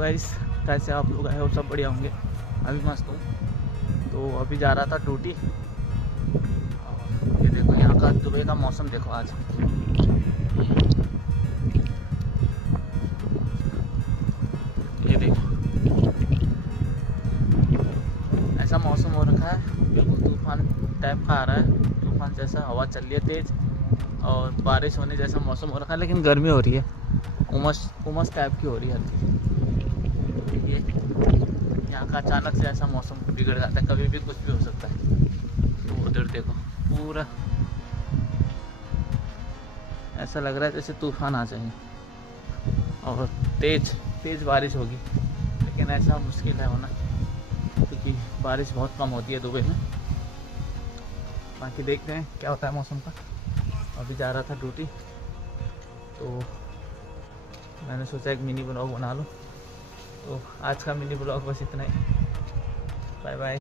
Guys, कैसे आप लोग आए हो? सब बढ़िया होंगे। अभी मस्त हूँ। तो अभी जा रहा था ड्यूटी। ये देखो यहाँ का सुबह का मौसम देखो आज। ये देखो ऐसा मौसम हो रखा है, बिल्कुल तूफान टाइप का आ रहा है। तूफान जैसा हवा चल रही है तेज़, और बारिश होने जैसा मौसम हो रखा है, लेकिन गर्मी हो रही है। उमस टाइप की हो रही है हर चीज़। ये यहाँ का अचानक से ऐसा मौसम बिगड़ जाता है, कभी भी कुछ भी हो सकता है। तो उधर देखो पूरा ऐसा लग रहा है जैसे तूफान आ जाए और तेज़ बारिश होगी, लेकिन ऐसा मुश्किल है होना, क्योंकि बारिश बहुत कम होती है दुबई में। बाकी देखते हैं क्या होता है मौसम का। अभी जा रहा था ड्यूटी, तो मैंने सोचा एक मिनी ब्लॉग बना लूँ। तो आज का मिनी ब्लॉग बस इतना ही। Bye bye.